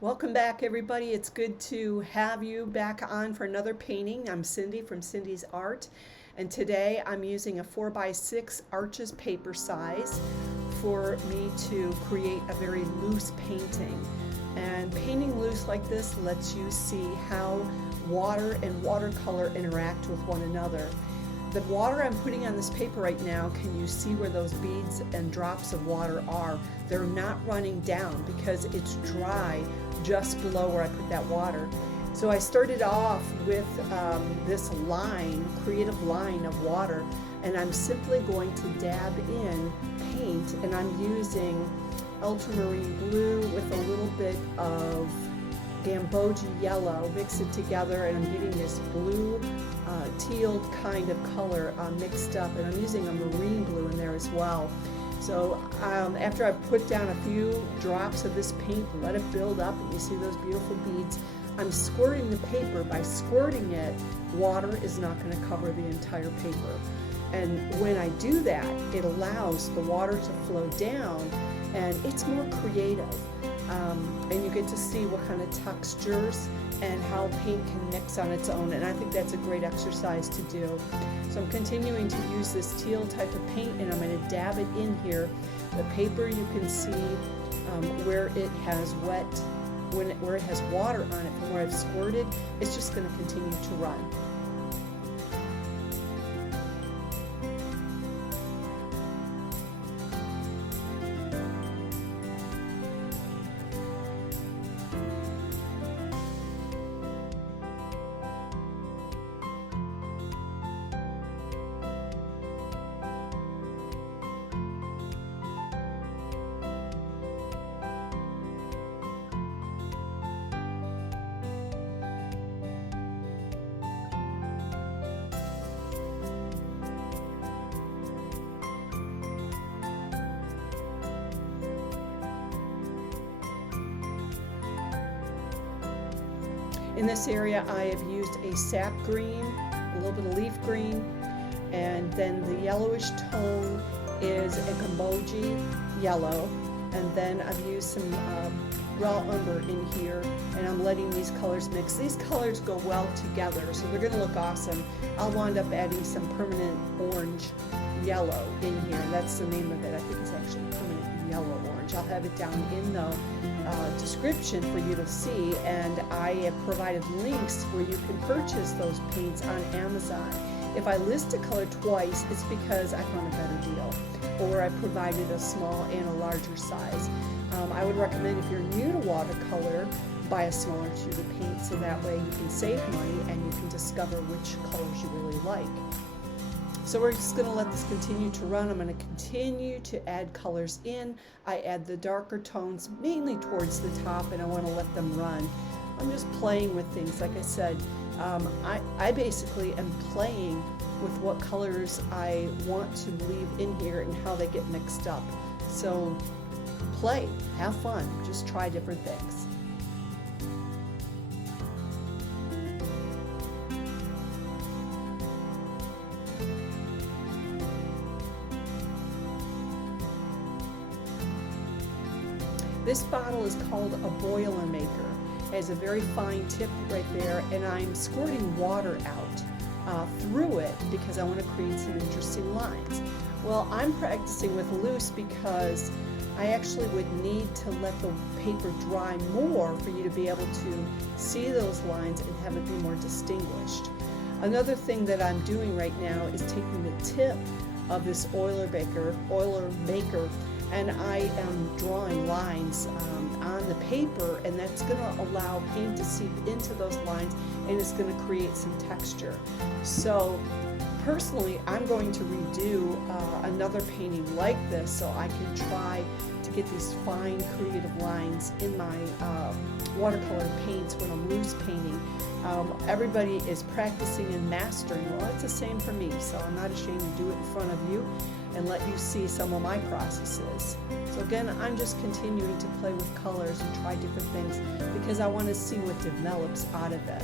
Welcome back, everybody. It's good to have you back on for another painting. I'm Cindy from Cindy's Art, and today I'm using a 4x6 Arches paper size for me to create a very loose painting. And painting loose like this lets you see how water and watercolor interact with one another. The water I'm putting on this paper right now, can you see where those beads and drops of water are? They're not running down because it's dry just below where I put that water. So I started off with this line, creative line of water, and I'm simply going to dab in paint, and I'm using ultramarine blue with a little bit of Gamboge yellow, mix it together, and I'm getting this blue teal kind of color mixed up, and I'm using a marine blue in there as well. So after I've put down a few drops of this paint, let it build up, and you see those beautiful beads, I'm squirting the paper. By squirting it, water is not going to cover the entire paper. And when I do that, it allows the water to flow down, and it's more creative. And you get to see what kind of textures and how paint can mix on its own, and I think that's a great exercise to do. So I'm continuing to use this teal type of paint, and I'm going to dab it in here. The paper, you can see where it has wet, where it has water on it from where I've squirted, it's just going to continue to run. In this area, I have used a sap green, a little bit of leaf green, and then the yellowish tone is a Gamboge yellow, and then I've used some raw umber in here, and I'm letting these colors mix. These colors go well together, so they're going to look awesome. I'll wind up adding some permanent orange yellow in here. That's the name of it. I think it's actually permanent yellow orange. I'll have it down in the description for you to see, and I have provided links where you can purchase those paints on Amazon. If I list a color twice, it's because I found a better deal, or I provided a small and a larger size. I would recommend, if you're new to watercolor, buy a smaller tube of paint, so that way you can save money and you can discover which colors you really like. So we're just going to let this continue to run. I'm going to continue to add colors in. I add the darker tones mainly towards the top, and I want to let them run. I'm just playing with things. Like I said, I basically am playing with what colors I want to leave in here and how they get mixed up. So play, have fun, just try different things. This bottle is called a boiler maker. It has a very fine tip right there, and I'm squirting water out through it because I want to create some interesting lines. Well, I'm practicing with loose because I actually would need to let the paper dry more for you to be able to see those lines and have it be more distinguished. Another thing that I'm doing right now is taking the tip of this oiler maker, and I am drawing lines on the paper, and that's going to allow paint to seep into those lines, and it's going to create some texture. So personally, I'm going to redo another painting like this so I can try to get these fine creative lines in my watercolor paints when I'm loose painting. Everybody is practicing and mastering. Well, it's the same for me, so I'm not ashamed to do it in front of you and let you see some of my processes. So again, I'm just continuing to play with colors and try different things because I want to see what develops out of it.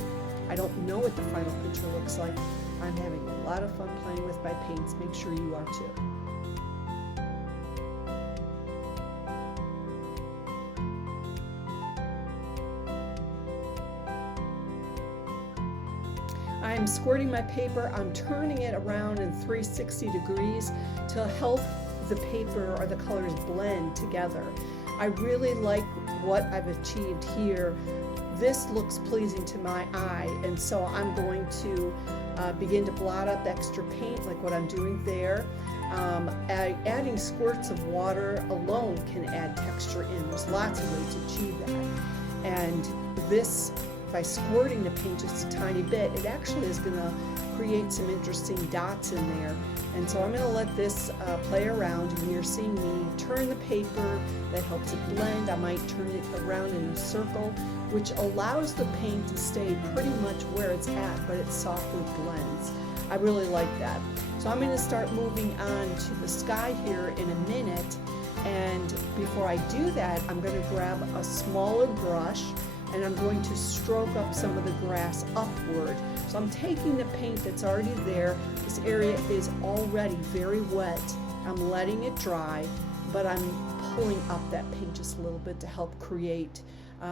I don't know what the final picture looks like. I'm having a lot of fun playing with my paints. Make sure you are too. I'm squirting my paper, I'm turning it around in 360 degrees to help the paper or the colors blend together. I really like what I've achieved here. This looks pleasing to my eye, and so I'm going to begin to blot up extra paint like what I'm doing there. Adding squirts of water alone can add texture in. There's lots of ways to achieve that. And this, by squirting the paint just a tiny bit, it actually is going to create some interesting dots in there. And so I'm going to let this play around, and you're seeing me turn the paper. That helps it blend. I might turn it around in a circle, which allows the paint to stay pretty much where it's at, but it softly blends. I really like that. So I'm going to start moving on to the sky here in a minute, and before I do that, I'm going to grab a smaller brush and I'm going to stroke up some of the grass upward. So I'm taking the paint that's already there. This area is already very wet. I'm letting it dry, but I'm pulling up that paint just a little bit to help create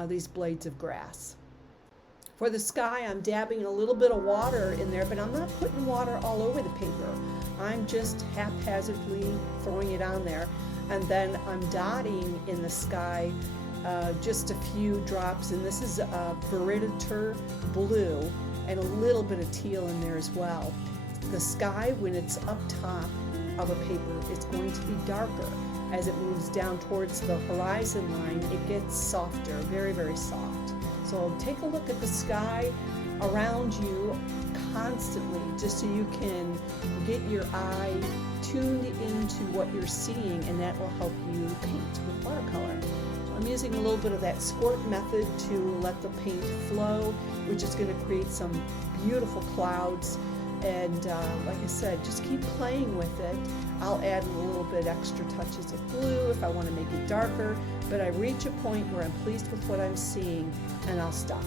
these blades of grass. For the sky, I'm dabbing a little bit of water in there, but I'm not putting water all over the paper. I'm just haphazardly throwing it on there. And then I'm dotting in the sky just a few drops, and this is a Verititer blue and a little bit of teal in there as well. The sky, when it's up top of a paper, it's going to be darker. As it moves down towards the horizon line, it gets softer, very, very soft. So take a look at the sky around you constantly, just so you can get your eye tuned into what you're seeing, and that will help you paint with watercolor. So I'm using a little bit of that squirt method to let the paint flow, which is going to create some beautiful clouds. And like I said, just keep playing with it. I'll add a little bit extra touches of blue if I want to make it darker, but I reach a point where I'm pleased with what I'm seeing, and I'll stop.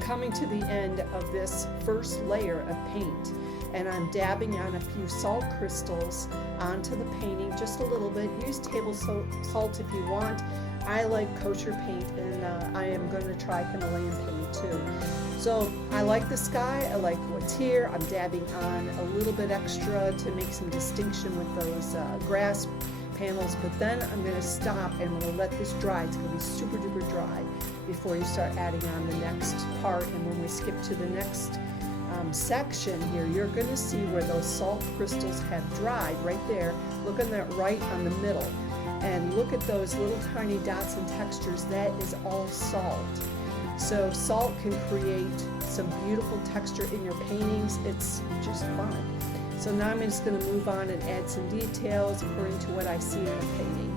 Coming to the end of this first layer of paint, and I'm dabbing on a few salt crystals onto the painting, just a little bit. Use table salt if you want. I like kosher paint, and I am going to try Himalayan paint too. So I like the sky, I like what's here. I'm dabbing on a little bit extra to make some distinction with those grass panels, but then I'm going to stop and I'm going to let this dry. It's going to be super duper dry before you start adding on the next part. And when we skip to the next section here, you're going to see where those salt crystals have dried right there. Look on that right on the middle, and look at those little tiny dots and textures. That is all salt. So salt can create some beautiful texture in your paintings. It's just fun. So now I'm just going to move on and add some details according to what I see in the painting.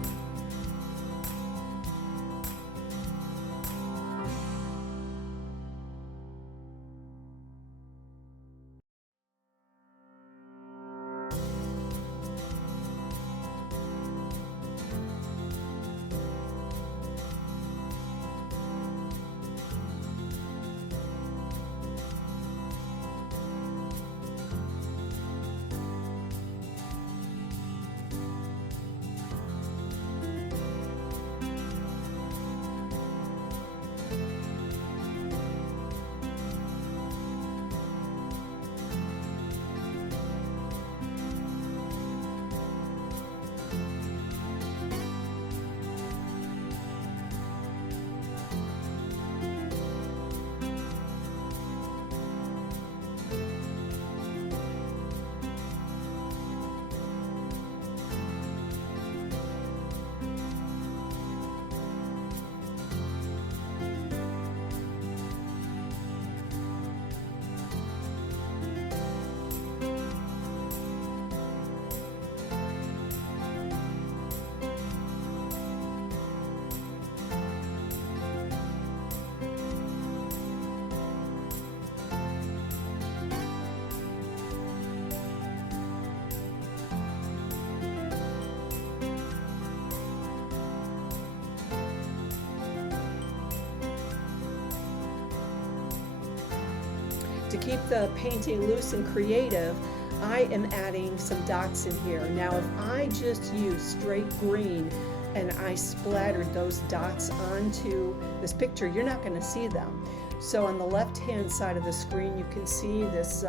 To keep the painting loose and creative, I am adding some dots in here. Now if I just use straight green and I splattered those dots onto this picture, you're not going to see them. So on the left hand side of the screen you can see this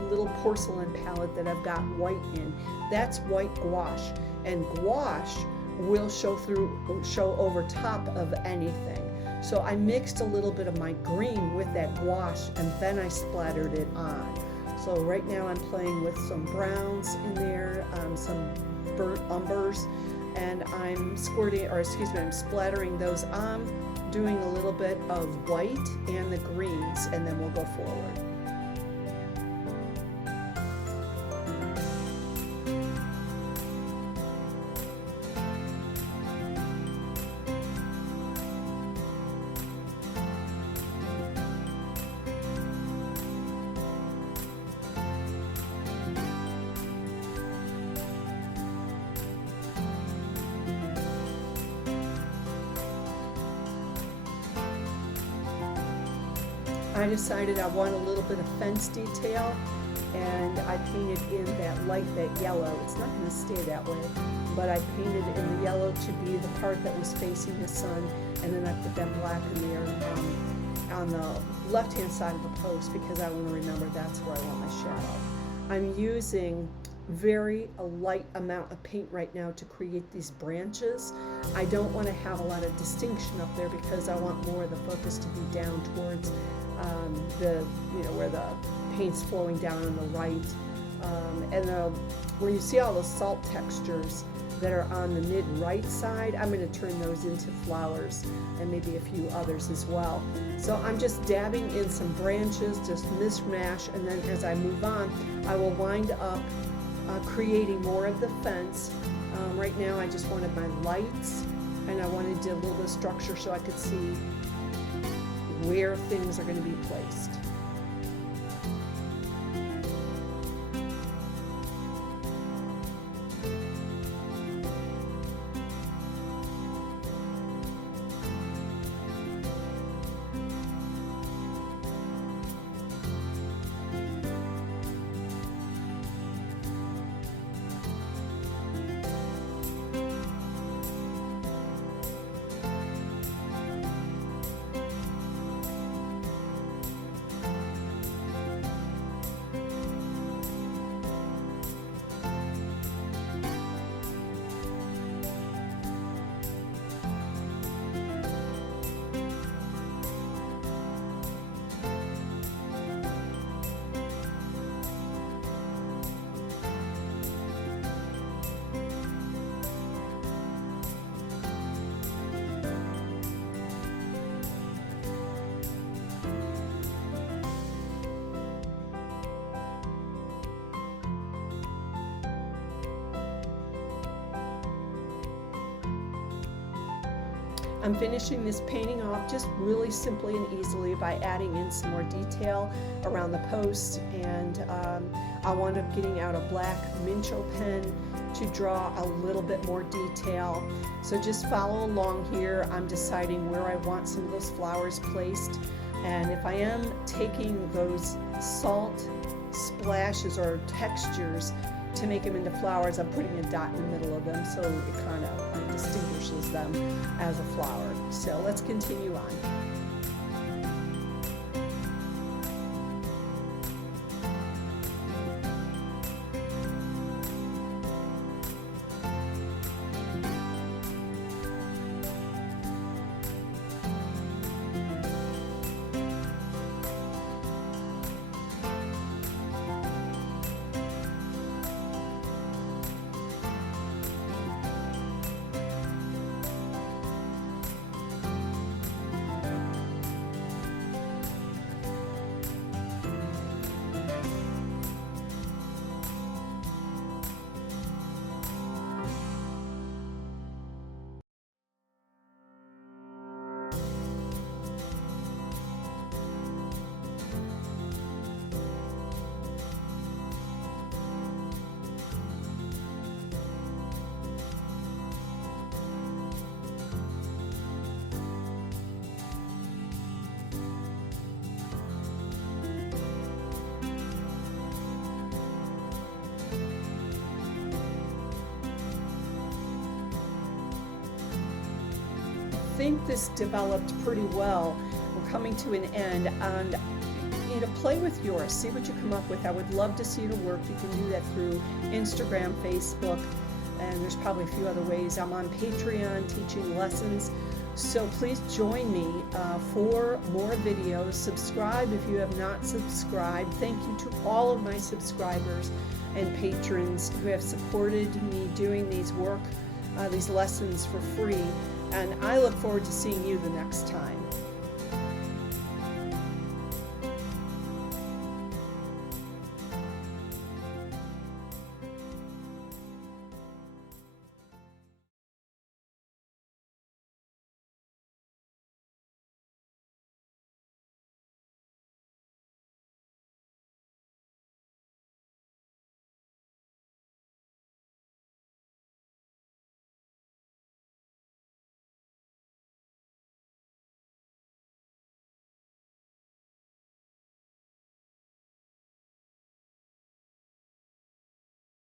little porcelain palette that I've got white in. That's white gouache, and gouache will show over top of anything. So I mixed a little bit of my green with that gouache and then I splattered it on. So right now I'm playing with some browns in there, some burnt umbers, and I'm I'm splattering those on, doing a little bit of white and the greens, and then we'll go forward. I decided I want a little bit of fence detail, and I painted in that yellow. It's not going to stay that way, but I painted in the yellow to be the part that was facing the sun, and then I put that black in there on the left hand side of the post because I want to remember that's where I want my shadow. I'm using a light amount of paint right now to create these branches. I don't want to have a lot of distinction up there because I want more of the focus to be down towards where the paint's flowing down on the right. Where you see all the salt textures that are on the mid-right side, I'm going to turn those into flowers and maybe a few others as well. So I'm just dabbing in some branches, just mishmash, and then as I move on, I will wind up creating more of the fence. Right now I just wanted my lights, and I wanted to do a little bit of structure so I could see where things are going to be placed. I'm finishing this painting off just really simply and easily by adding in some more detail around the post, and I wound up getting out a black Mincho pen to draw a little bit more detail. So just follow along here. I'm deciding where I want some of those flowers placed, and if I am taking those salt splashes or textures to make them into flowers, I'm putting a dot in the middle of them so it kind of distinguishes them as a flower. So let's continue on. think this developed pretty well. We're coming to an end, and play with yours, see what you come up with. I would love to see your work. You can do that through Instagram, Facebook, and there's probably a few other ways. I'm on Patreon teaching lessons, so please join me for more videos. Subscribe if you have not subscribed. Thank you to all of my subscribers and patrons who have supported me doing these lessons for free, and I look forward to seeing you the next time.